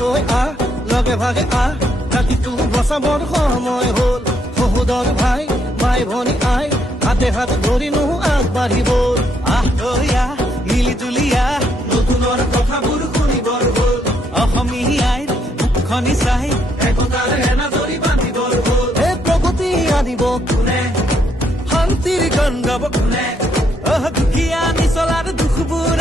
তই লগে ভাগে ৰাতিটো বচাবৰ সময় হ'ল সহোদৰ ভাই মাই ভনী আই হাতে হাত ধৰিনো আগবাঢ়িব তই মিলি তুলি নতুনৰ কথাবোৰ শুনিবৰ হ'ল অসমীয়াই মুখনি চাই একতাৰ এনাজৰি বান্ধিবৰ হ'ল প্ৰগতি আনিব কোনে শান্তিৰ গান গাব কোনে দুখীয়া নিচলাৰ দুখবোৰ